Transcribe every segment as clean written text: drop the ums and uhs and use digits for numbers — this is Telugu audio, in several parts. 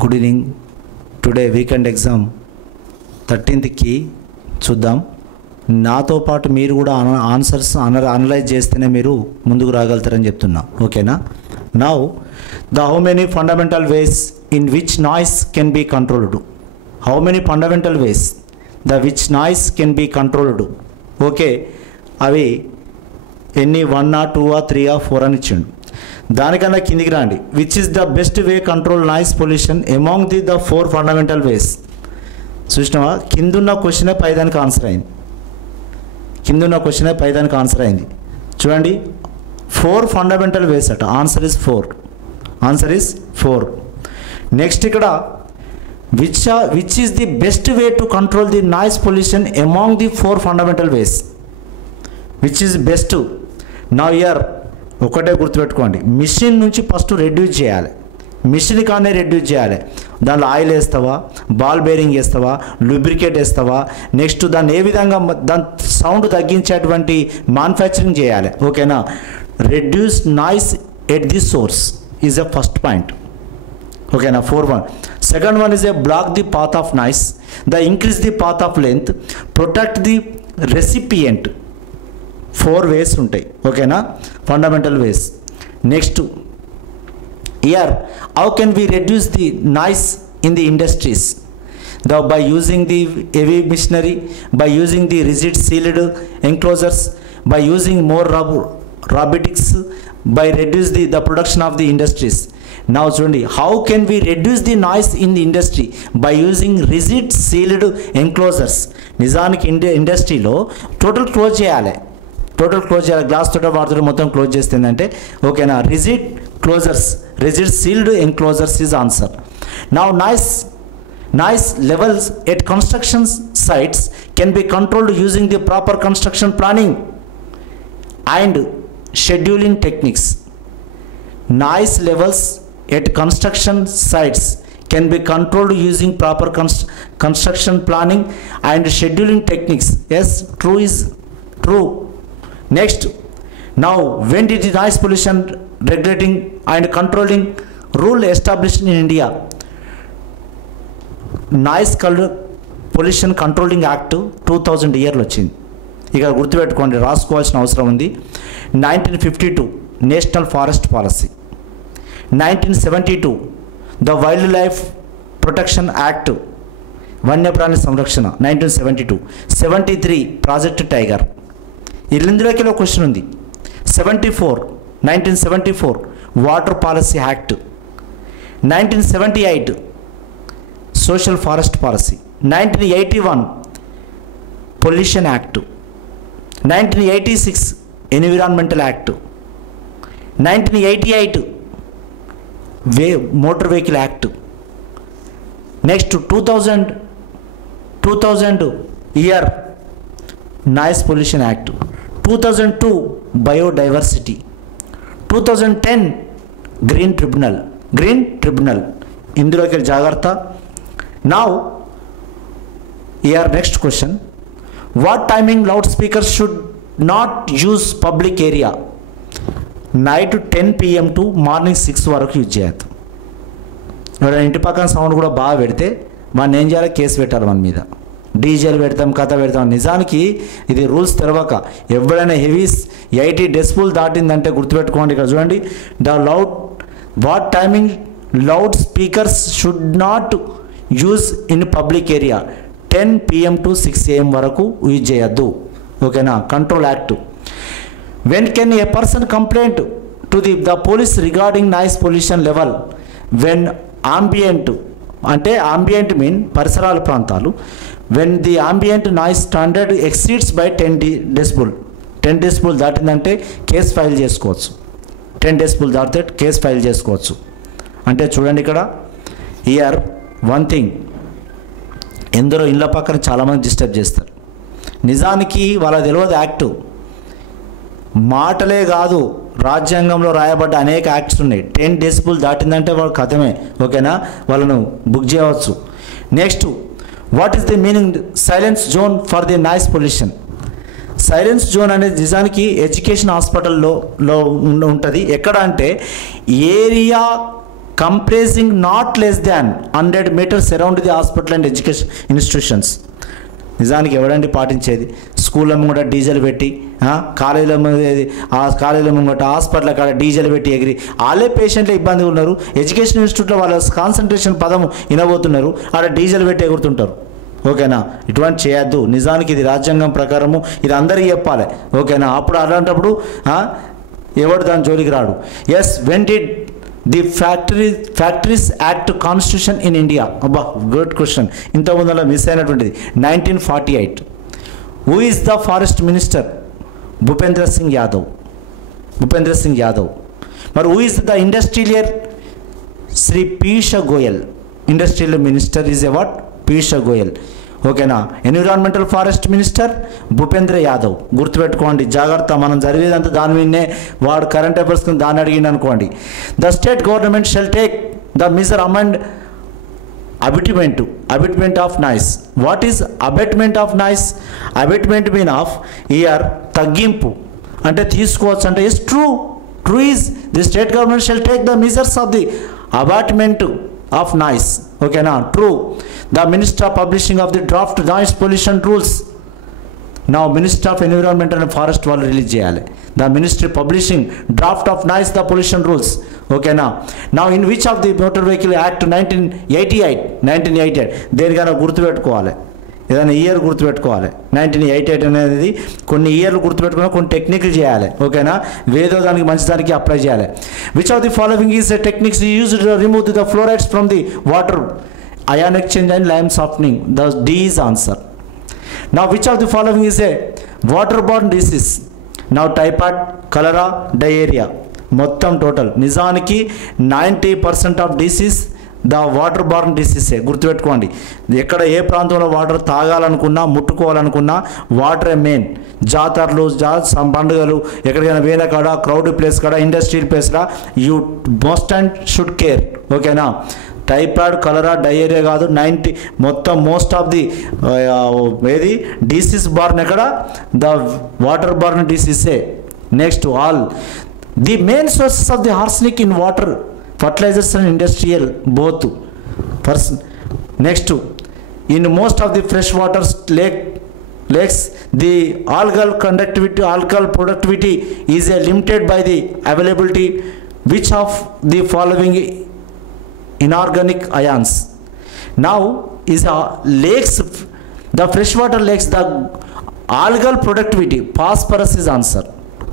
Good evening. Today weekend exam 13th కి చూద్దాం. నాతో పాటు మీరు కూడా ఆన్సర్స్ అనలైజ్ చేస్తేనే మీరు ముందుకు రాగలుగుతారని చెప్తున్నా. ఓకేనా? Now how many fundamental ways in which noise can be controlled. How many fundamental ways which noise can be controlled. Okay, అవి ఎన్ని 1 or 2 or 3 or 4 అని ఇచ్చిండు. దానికన్నా కిందికి రండి. Which is the best way control noise pollution among the 4 fundamental ways. చూసినావా? కిందున్న క్వశ్చనే పైదానికి ఆన్సర్ అయింది. కిందున్న క్వశ్చనే పైదానికి ఆన్సర్ అయింది. చూడండి, 4 ఫండమెంటల్ వేస్ అట. Answer is 4. Answer is 4. Next ఇక్కడ which is the best way to control the noise pollution among the 4 fundamental ways. Which is best. నా ఇయర్ ఒకటే గుర్తుపెట్టుకోండి, మిషన్ నుంచి ఫస్ట్ రెడ్యూస్ చేయాలి. మిషన్ కానీ రెడ్యూస్ చేయాలి. దానిలో ఆయిల్ వేస్తావా, బాల్ బేరింగ్ వేస్తావా, లూబ్రికేట్ వేస్తావా, నెక్స్ట్ దాన్ని ఏ విధంగా దాని సౌండ్ తగ్గించేటువంటి మ్యానుఫ్యాక్చరింగ్ చేయాలి. ఓకేనా? Reduce noise at the source is a first point. ఓకేనా? 4 second one is a block the path of noise, increase the path of length, protect the recipient. 4 ways ఉంటాయి. ఓకేనా? Fundamental ways. Next here how can we reduce the noise in the industries? By using the heavy machinery, by using the rigid sealed enclosures, by using more robotics, by reduce the production of the industries. Now చూడండి, how can we reduce the noise in the industry? By using rigid sealed enclosures. నిజానికి ఇండస్ట్రీలో టోటల్ క్లోజ్ చేయాలి. గ్లాస్ తోట వాటితో మొత్తం క్లోజ్ చేస్తుందంటే ఓకేనా? Rigid closures, rigid sealed enclosures is answer. Now noise levels at construction sites can be controlled using the proper construction planning and scheduling techniques. Noise levels at construction sites can be controlled using proper construction planning and scheduling techniques. Yes, true is true. Next, now when did the noise pollution regulating and controlling rule established in India? Noise Pollution Controlling Act 2000 ఇయర్లో వచ్చింది. ఇక గుర్తుపెట్టుకోండి, రాసుకోవాల్సిన అవసరం ఉంది. 1952 national forest policy, 1972 the wild life protection act, వన్యప్రాణి సంరక్షణ 1972, 73 ప్రాజెక్ట్ టైగర్. ఇందులోకి క్వశ్చన్ ఉంది. 1974 water policy act, 1978 social forest policy, 1981 pollution act, 1986 environmental act, 1988 motor vehicle act. Next 2000 year noise pollution act, 2002 biodiversity, 2010 green tribunal. ఇందులోకి జాగ్రత్త. Now year next question, what timing loud speaker should not use public area? Night 10 PM to morning 6 వరకు యూజ్ చేయద్దు. ఎవరైనా ఇంటి పక్కన సౌండ్ కూడా బాగా పెడితే వాడిని ఏం చేయాలి? కేసు పెట్టాలి మన మీద. డీజేలు పెడతాం, కథ పెడతాం. నిజానికి ఇది రూల్స్ తెరవక ఎవరైనా హెవీ 80 డెసిబుల్ దాటిందంటే గుర్తుపెట్టుకోండి. ఇక్కడ చూడండి, what timing loud speakers should not use in public area? 10 PM to 6 AM వరకు యూజ్ చేయొద్దు. ఓకేనా? Control act. When can a person complain to the police regarding noise pollution level? When ambient, అంటే ambient mean పరిసరాల ప్రాంతాలు. When the ambient noise standard exceeds by 10 decibel దాటిందంటే కేసు ఫైల్ చేసుకోవచ్చు. 10 decibel దాటితే కేసు ఫైల్ చేసుకోవచ్చు. అంటే చూడండి ఇక్కడ హియర్ వన్ థింగ్, ఎందరో ఇళ్ళ పక్కన చాలామంది డిస్టర్బ్ చేస్తారు. నిజానికి వాళ్ళ తెలియదు యాక్ట్. మాటలే కాదు, రాజ్యాంగంలో రాయబడ్డ అనేక యాక్ట్స్ ఉన్నాయి. 10 decibel దాటిందంటే వాళ్ళు కథమే. ఓకేనా? వాళ్ళను బుక్ చేయవచ్చు. Next, what is the meaning silence zone for the noise pollution? Silence zone అనేది నిజానికి ఎడ్యుకేషన్ హాస్పిటల్లో ఉంటుంది. ఎక్కడ అంటే area comprising not less than 100 meters around the hospital and education institutions. నిజానికి ఎవడండి పాటించేది? స్కూళ్ళ ముంగట డీజిల్ పెట్టి, కాలేజీల ముంగట హాస్పిటల్ కాడ డీజిల్ పెట్టి ఎగిరి వాళ్ళే పేషెంట్లు ఇబ్బందిగా ఉన్నారు. ఎడ్యుకేషన్ ఇన్స్టిట్యూట్లో వాళ్ళ కాన్సన్ట్రేషన్ పదము వినబోతున్నారు, ఆడ డీజిల్ పెట్టి ఎగురుతుంటారు. ఓకేనా? ఇటువంటి చేయొద్దు. నిజానికి ఇది రాజ్యాంగం ప్రకారము, ఇది అందరికీ చెప్పాలి. ఓకేనా? అప్పుడు అలాంటప్పుడు ఎవడు దాని జోలికి రాడు. Yes, when did the factories act constitution in India? అబ్బా, గుడ్ క్వశ్చన్. ఇంతకుముందులో మిస్ అయినటువంటిది 1948. Who is the forest minister? Bhupendra Singh Yadav. మరి who is the industrial? Shri Piyush Goyal. Industrial minister is a what? Piyush Goyal. ఓకేనా? Environmental forest minister Bhupendra Yadav. గుర్తుపెట్టుకోండి, జాగ్రత్త. మనం జరిగేదంతా దాని మీదనే, వాడు కరెంట్ అఫైర్స్ దాన్ని అడిగింది అనుకోండి. The state government shall take the measure amend abatement of noise. What is abatement of noise? Abatement mean of ఇయర్, తగ్గింపు అంటే తీసుకోవచ్చు అంటే. Is true is the state government shall take the measures of the abatement of noise. ఓకేనా? True. The Minister of Publishing of the draft noise pollution rules. Now Minister of Environment and Forest వాళ్ళు రిలీజ్ చేయాలి. The Ministry Publishing draft of noise the pollution rules. ఓకేనా? Now in which of the Motor Vehicle Act 1988 దేనికైనా గుర్తుపెట్టుకోవాలి, ఏదైనా ఇయర్ గుర్తుపెట్టుకోవాలి. 1988 అనేది కొన్ని ఇయర్లు గుర్తుపెట్టుకుని కొన్ని టెక్నిక్లు చేయాలి. ఓకేనా? వేదో దానికి మంచి దానికి అప్లై చేయాలి. Which of the following is techniques used to remove the fluorides from the water? Ion exchange and lime softening. The D is answer. Now which of the following is a waterborne disease? Now typhoid, cholera, diarrhea. మొత్తం టోటల్ నిజానికి 90% of disease the water borne డిసీసే. గుర్తుపెట్టుకోండి, ఎక్కడ ఏ ప్రాంతంలో వాటర్ తాగాలనుకున్నా ముట్టుకోవాలనుకున్నా వాటరే మెయిన్. జాతరలు, పండుగలు, ఎక్కడికైనా వేరే కాడ, క్రౌడ్ ప్లేస్ కాడ, ఇండస్ట్రియల్ ప్లేస్గా you must and should care. ఓకేనా? టైఫాయిడ్, కలరా, డయేరియా కాదు, మొత్తం మోస్ట్ ఆఫ్ ది ఏది డిసీజ్ బార్న్ ఎక్కడ? ద వాటర్ బార్న్ డిసీసే. Next, all the main sources of the arsenic in water, fertilisers and industrial both. Next, in most of the fresh water lakes the algal productivity is limited by the availability which of the following inorganic ions? Now is lakes, the freshwater lakes, the algal productivity, phosphorus is answer.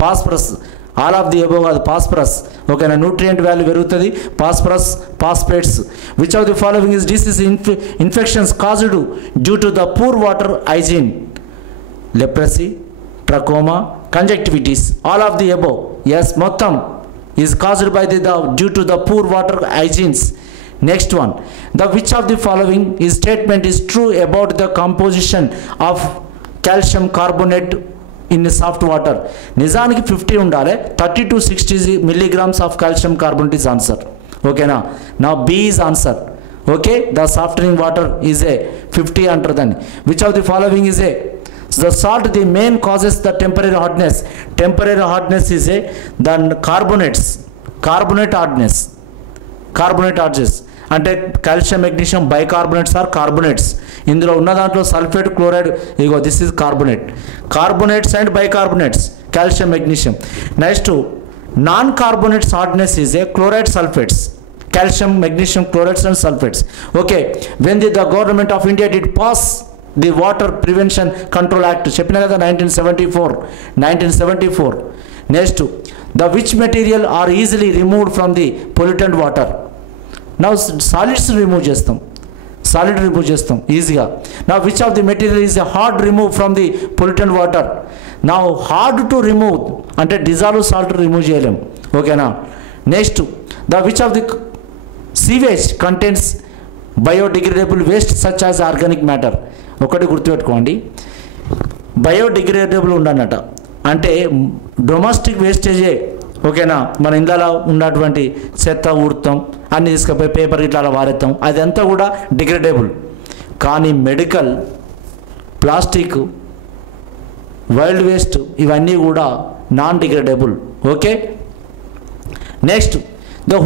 Phosphorus, all of the above are phosphorus. Okay, na nutrient value పెరుగుతుంది, phosphorus, phosphates. Which of the following is disease infections caused due to the poor water hygiene? Leprosy, trachoma, conjunctivitis, all of the above. Yes, మొత్తం is caused by the due to the poor water hygienes. Next one, the which of the following is statement is true about the composition of calcium carbonate in soft water? నిజానికి 50 ఉండాలి, 30 to 60 milligrams of calcium carbonate is answer. Okay na? Now B is answer. Okay, the softening water is a 50 అంటారు. Which of the following is a the salt the main causes the temporary hardness? Temporary hardness is a the carbonate hardness అంటే calcium, magnesium, bicarbonates or carbonates. ఇందులో ఉన్న దాంట్లో సల్ఫేట్, క్లోరైడ్, ఇగో this is carbonates and bicarbonates, calcium, magnesium. Next, non carbonates hardness is a chloride, sulphates, calcium, magnesium, chlorides and sulphates. Okay, when the government of India did pass the water prevention control act? చెప్పిన కదా 1974. Next, the which material are easily removed from the pollutant water? నా సాలిడ్ రిమూవ్ చేస్తాం ఈజీగా. నా which of the material is hard remove from the pollutant water? నా హార్డ్ టు రిమూవ్ అంటే డిజాల్వ్ సాల్ట్ రిమూవ్ చేయలేం. ఓకేనా? Next, the which of the sewage contents biodegradable waste such as organic matter? ఒకటి గుర్తుపెట్టుకోండి, బయోడిగ్రేడబుల్ ఉండనట అంటే డొమెస్టిక్ వేస్టేజే. ఓకేనా? మన ఇంట్లో ఉన్నటువంటి చెత్త ఊడతాం, అన్ని తీసుకుపోయి పేపర్ ఇట్లా వారేస్తాం, అదంతా కూడా డిగ్రేడబుల్. కానీ మెడికల్, ప్లాస్టిక్, వైల్డ్ వేస్ట్ ఇవన్నీ కూడా non degradable. Okay, next,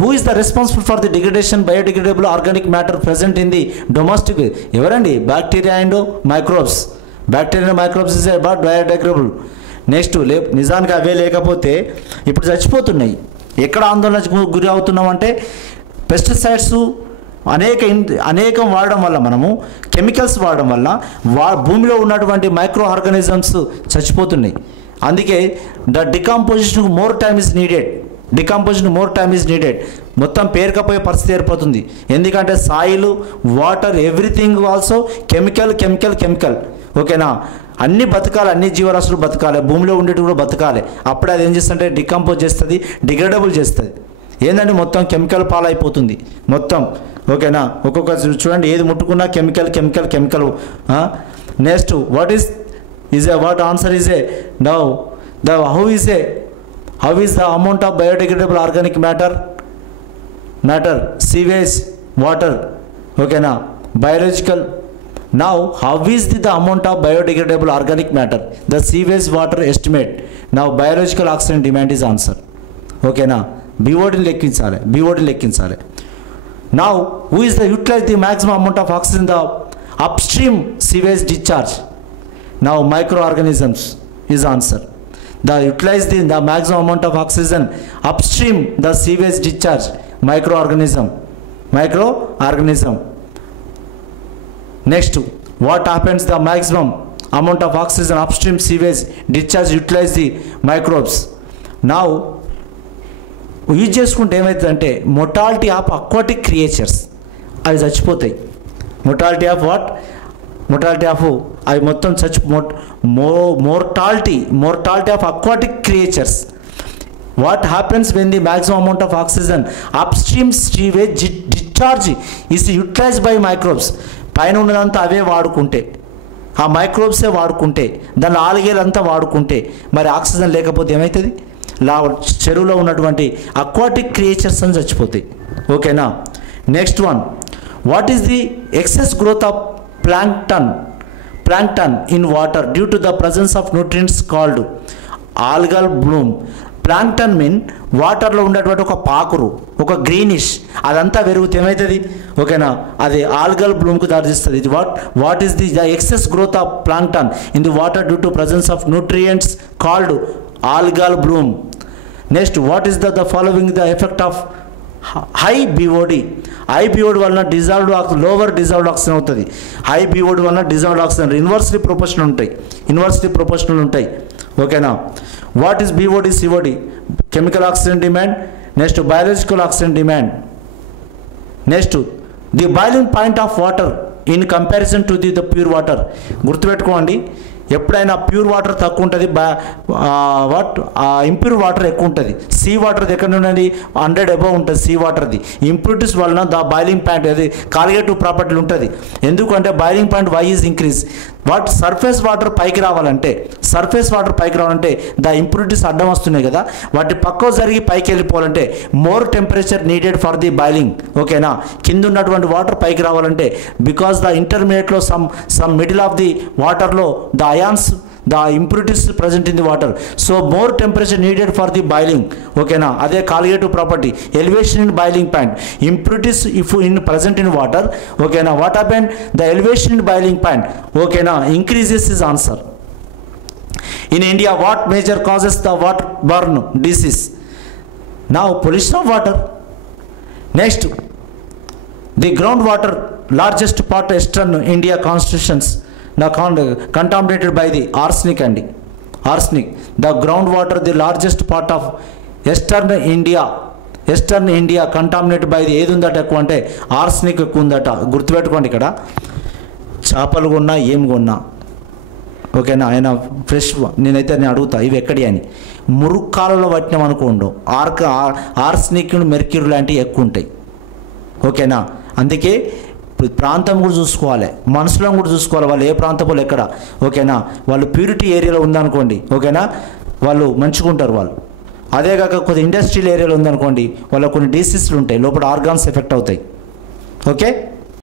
who is the responsible for the degradation biodegradable organic matter present in the domestic? ఎవరండి? Bacteria and microbes. Bacteria and microbes is about biodegradable. Next నిజానికి అవే లేకపోతే ఇప్పుడు చచ్చిపోతున్నాయి. ఎక్కడ ఆందోళనకు గురి అవుతున్నాం అంటే పెస్టిసైడ్స్ అనేకం వాడడం వల్ల, మనము కెమికల్స్ వాడడం వల్ల భూమిలో ఉన్నటువంటి మైక్రో ఆర్గానిజమ్స్ చచ్చిపోతున్నాయి. అందుకే the decomposition more time is needed. మొత్తం పేరుకపోయే పరిస్థితి ఏర్పడుతుంది. ఎందుకంటే soil, water, everything also chemical. ఓకేనా? అన్ని బతకాలి, అన్ని జీవరాశులు బతకాలి, భూమిలో ఉండేటి కూడా బతకాలి. అప్పుడే అది ఏం చేస్తుంటే డికంపోజ్ చేస్తుంది, డిగ్రేడబుల్ చేస్తుంది. ఏంటంటే మొత్తం కెమికల్ పాలైపోతుంది మొత్తం. ఓకేనా? ఒక్కొక్క చూడండి, ఏది ముట్టుకున్నా chemical. Next what answer is A now how is the amount of biodegradable organic matter? Sewage, water. ఓకేనా? Biological. Now, how is the amount of biodegradable organic matter? The sewage water estimate. Now, biological oxygen demand is answer. Okay na? BOD లెక్కించాలి. Now, who is the utilize the maximum amount of oxygen the upstream sewage discharge? Now, microorganisms is answer. The utilize the maximum amount of oxygen upstream the sewage discharge, microorganism. Next, what happens the maximum amount of oxygen upstream sewage discharge utilize the microbes. Now, use చేసుకుంటే ఏమవుతుందంటే మొటాలిటీ ఆఫ్ అక్వాటిక్ క్రియేచర్స్ అవి చచ్చిపోతాయి. మొటాలిటీ ఆఫ్ అవి మొత్తం mortality of aquatic creatures. What happens when the maximum amount of oxygen upstream sewage discharge is utilize by microbes. పైన ఉన్నదంతా అవే వాడుకుంటే, ఆ మైక్రోబ్సే వాడుకుంటే, దాని ఆల్గేలంతా వాడుకుంటే, మరి ఆక్సిజన్ లేకపోతే ఏమవుతుంది? చెరువులో ఉన్నటువంటి అక్వాటిక్ క్రియేచర్స్ అని చచ్చిపోతాయి. ఓకేనా? Next one, what is the excess growth of plankton in water due to the presence of nutrients called algal Bloom. Plankton mean వాటర్లో ఉండేటువంటి ఒక పాకురు, ఒక గ్రీనిష్, అదంతా పెరుగుతే ఏమవుతుంది? ఓకేనా? అది ఆల్గల్ బ్లూమ్కు దారితీస్తుంది. ఇది what is the excess growth of plankton in the water due to presence of nutrients called algal Bloom. Next, what is the following the effect of high BOD? High BOD వలన లోవర్ డిజాల్వ్డ్ ఆక్సిజన్ అవుతుంది. హై బిఓడి వలన డిజాల్వ్డ్ ఆక్సిజన్ ఇన్వర్స్లీ ప్రొపోర్షనల్ ఉంటాయి. ఓకేనా? What is BOD, COD? Chemical oxygen demand. Next, biological oxygen demand. Next, the boiling point of water in comparison to the pure water. గుర్తుపెట్టుకోండి, ఎప్పుడైనా ప్యూర్ వాటర్ తక్కువ ఉంటుంది, ఇంప్యూర్ వాటర్ ఎక్కువ ఉంటుంది. సీ వాటర్ది ఎక్కడ ఉన్నది? 100 అబవ్ ఉంటుంది సీ వాటర్ది. ఇంప్యూరిటీస్ వలన ద బాయిలింగ్ పాయింట్ అది కాలిగేటివ్ ప్రాపర్టీలు ఉంటుంది. ఎందుకంటే boiling point why is increase. Surface water పైకి రావాలంటే ద ఇంప్యూరిటీస్ అడ్డం వస్తున్నాయి కదా, వాటి పక్కకు జరిగి పైకి వెళ్ళిపోవాలంటే more temperature needed for the boiling. ఓకేనా? కింద ఉన్నటువంటి వాటర్ పైకి రావాలంటే బికాస్ ద ఇంటర్మీడియట్లో సమ్ మిడిల్ ఆఫ్ ది వాటర్లో the ions, the impurities present in the water, so more temperature needed for the boiling. ఓకేనా? అదే colligative property, elevation in boiling point. Impurities if present in water, ఓకేనా, what happened? The elevation in boiling point, ఓకేనా, increases is answer. In India, what major causes the waterborne disease? Now, pollution of water. Next, the groundwater, largest part Eastern India constitutions now contaminated by the arsenic. The groundwater, the largest part of Eastern India contaminated by the ఏది ఉందట ఎక్కువ అంటే ఆర్సనిక్ ఎక్కువ ఉందట. గుర్తుపెట్టుకోండి, ఇక్కడ చేపలు కొన్నా ఏం కొన్నా, ఓకేనా, ఆయన ఫ్రెష్, నేనైతే అడుగుతా ఇవి ఎక్కడి అని. మురుక్కాలలో పట్టినాం అనుకోండు, ఆర్సనిక్ మెర్క్యూరీ లాంటివి ఎక్కువ ఉంటాయి. ఓకేనా? అందుకే ప్రాంతం కూడా చూసుకోవాలి, మనుషులను కూడా చూసుకోవాలి, వాళ్ళు ఏ ప్రాంతంలో ఎక్కడ. ఓకేనా? వాళ్ళు ప్యూరిటీ ఏరియాలో ఉందనుకోండి, ఓకేనా, వాళ్ళు మంచిగా ఉంటారు వాళ్ళు. అదే కాక కొద్ది ఇండస్ట్రియల్ ఏరియాలో ఉందనుకోండి, వాళ్ళకు కొన్ని డిసీజులు ఉంటాయి, లోపల ఆర్గాన్స్ ఎఫెక్ట్ అవుతాయి. ఓకే.